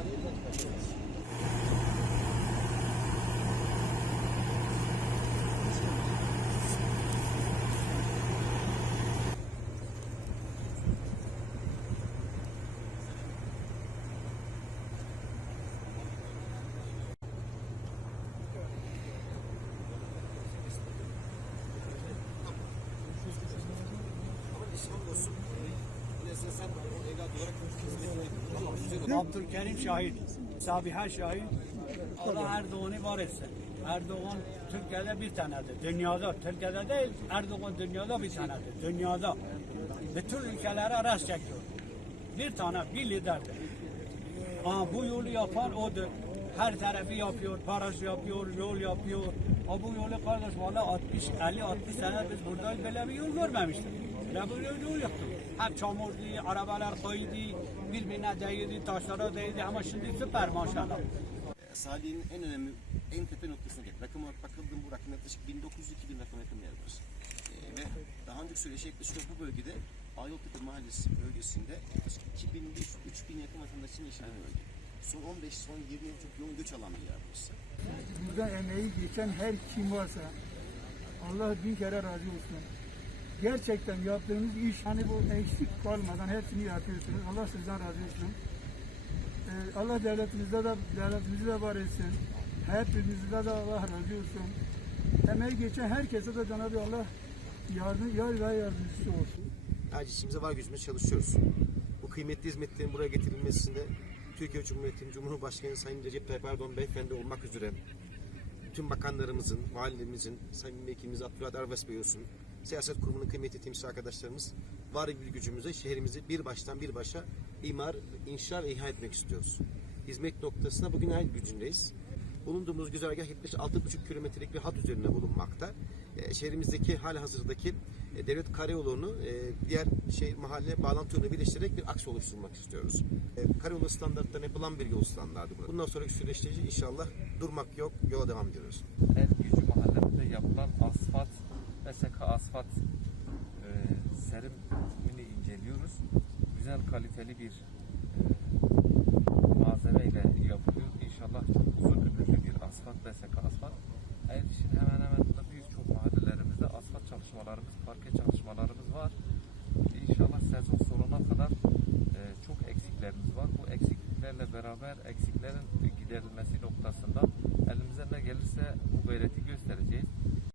saniye takip ediyoruz. Ama İslam olsun. Yine sen, sen evlat olarak hizmetini tamam güzel oldu. Abdülkerim şahit. Sabiha şahit. Allah Erdoğan'ı var etsin. Erdoğan Türkiye'de bir tanedir. Dünyada, Türkiye'de değil, Erdoğan dünyada bir tanedir. Dünyada. Bütün ülkelere rast çekiyor. Bir tane, bir liderdir. Aa, bu yolu yapan odur. Her tarafı yapıyor, parası yapıyor, yol yapıyor. Aa, bu yolu kardeş valla 60, 50, 60 sene biz burada böyle bir yol görmemiştik. Ne böyle yol yaptık. Hep çamurdu, arabalar koydu, birbirine değdi, taşlara değdi ama şimdi süper maşallah. Ee, Salih'in en önemli, en tepe noktasına geldi. Rakam olarak bakıldığında bu rakam yaklaşık 1900-2000 rakam yakın yer var. Ee, ve daha önce söyleşi yaklaşık bu bölgede Ayoltepe Mahallesi bölgesinde yaklaşık 2500-3000 yakın vatandaşın yaşadığı bölge. Son 15, son 20 yıl çok yoğun göç alan bir yer burası. Burada emeği geçen her kim varsa Allah bin kere razı olsun. Gerçekten yaptığınız iş hani bu eksik kalmadan hepsini yapıyorsunuz. Allah sizden razı olsun. Ee, Allah devletimizde de devletimizi de var etsin. Hepimizde de Allah razı olsun. Emeği geçen herkese de Cenab-ı Allah yardım, yar ve yardımcısı olsun. Sadece işimize var gücümüzle çalışıyoruz. Bu kıymetli hizmetlerin buraya getirilmesinde Türkiye Cumhuriyeti'nin Cumhurbaşkanı Sayın Recep Tayyip Erdoğan Beyefendi olmak üzere bütün bakanlarımızın, valimizin, Sayın Vekilimiz Abdülhadi Arves Bey olsun, siyaset kurumunun kıymetli temsil arkadaşlarımız var bir gücümüzle şehrimizi bir baştan bir başa imar, inşa ve ihya etmek istiyoruz. Hizmet noktasına bugün her gücündeyiz. Bulunduğumuz güzergah yaklaşık 6,5 kilometrelik bir hat üzerine bulunmakta. Ee, şehrimizdeki hali hazırdaki e, devlet karayolunu e, diğer şehir mahalle bağlantı yolunu birleştirerek bir aks oluşturmak istiyoruz. E, karayolu standartlarına yapılan bir yol standardı bu. Bundan sonraki süreçte inşallah durmak yok, yola devam ediyoruz. El Gücü mahallemizde yapılan asfalt seka asfalt e, serimini inceliyoruz. Güzel kaliteli bir beraber eksiklerin giderilmesi noktasında elimizden ne gelirse bu gayreti göstereceğiz.